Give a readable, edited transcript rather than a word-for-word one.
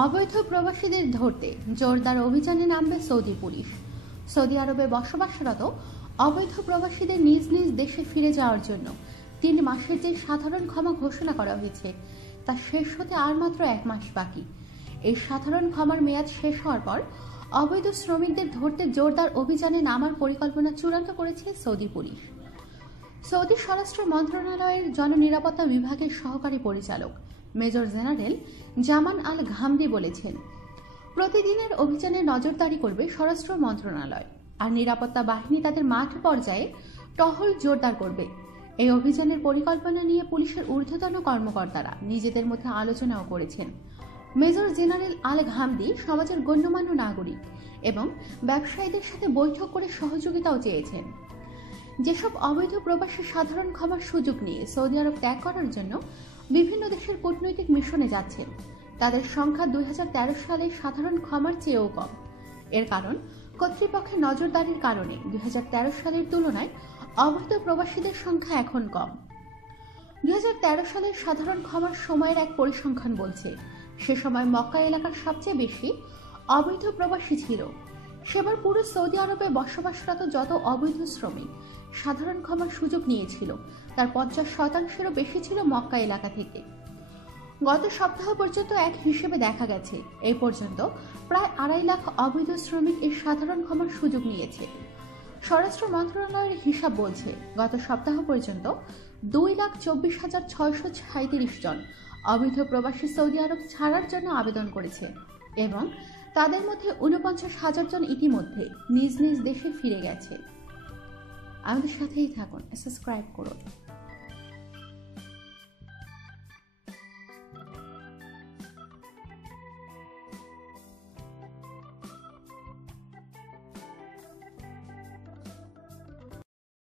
অবৈধ প্রবাসীদের ধরতে জোরদার অভিযানে নামবে সৌদি পুলিশ। সৌদি আরবে বসবাসরত অবৈধ প্রবাসীদের নিজ নিজ দেশে ফিরে যাওয়ার জন্য 3 মাসের যে সাধারণ ক্ষমা ঘোষণা করা হয়েছে তা শেষ হতে আর মাত্র 1 মাস বাকি। এই সাধারণ ক্ষমার মেয়াদ শেষ হওয়ার পর অবৈধ শ্রমিকদের ধরতে জোরদার অভিযানে নামার পরিকল্পনা চূড়ান্ত করেছে সৌদি পুলিশ। সৌদি স্বরাষ্ট্র মন্ত্রণালয়ের জননিরাপত্তা বিভাগের সহকারী পরিচালক মেজর জেনারেল জামান আল ঘামদি বলেছেন, প্রতিদিনের অভিযানে নজরদারি করবে স্বরাষ্ট্র মন্ত্রণালয়, আর নিরাপত্তা বাহিনী তাদের মাঠ পর্যায়ে টহল জোরদার করবে। এই অভিযানের পরিকল্পনা নিয়ে পুলিশের ঊর্ধ্বতন কর্মকর্তারা নিজেদের মধ্যে আলোচনাও করেছেন। মেজর জেনারেল আল ঘামদি সমাজের গণ্যমান্য নাগরিক এবং ব্যবসায়ীদের সাথে বৈঠক করে সহযোগিতাও চেয়েছেন। যেসব অবৈধ প্রবাসী সাধারণ ক্ষমার সুযোগ নিয়ে সৌদি আরব ত্যাগ করার জন্য বিভিন্ন দেশের কূটনৈতিক মিশনে যাচ্ছেন, তাদের সংখ্যা 2013 সালে সাধারণ ক্ষমার চেয়েও কম। এর কারণ, কর্তৃপক্ষের নজরদারির কারণে 2013 সালের তুলনায় অবৈধ প্রবাসীদের সংখ্যা এখন কম। 2013 সালের সাধারণ ক্ষমার সময়ের এক পরিসংখ্যান বলছে, সে সময় মক্কা এলাকার সবচেয়ে বেশি অবৈধ প্রবাসী ছিল। সেবার পুরো সৌদি আরবে বসবাসরত যত অবৈধ শ্রমিক সাধারণ ক্ষমার সুযোগ নিয়েছিল তার 50%-এরও বেশি ছিল মক্কা এলাকা থেকে। গত সপ্তাহ পর্যন্ত এক হিসেবে দেখা গেছে, এই পর্যন্ত প্রায় 2.5 লাখ অবৈধ শ্রমিক এই সাধারণ ক্ষমার সুযোগ নিয়েছে। স্বরাষ্ট্র মন্ত্রণালয়ের হিসাব বলছে, গত সপ্তাহ পর্যন্ত 2,24,637 জন অবৈধ প্রবাসী সৌদি আরব ছাড়ার জন্য আবেদন করেছে এবং তাদের মধ্যে 49,000 জন ইতিমধ্যে নিজ নিজ দেশে ফিরে গেছে। আমাদের সাথেই থাকুন, সাবস্ক্রাইব করুন।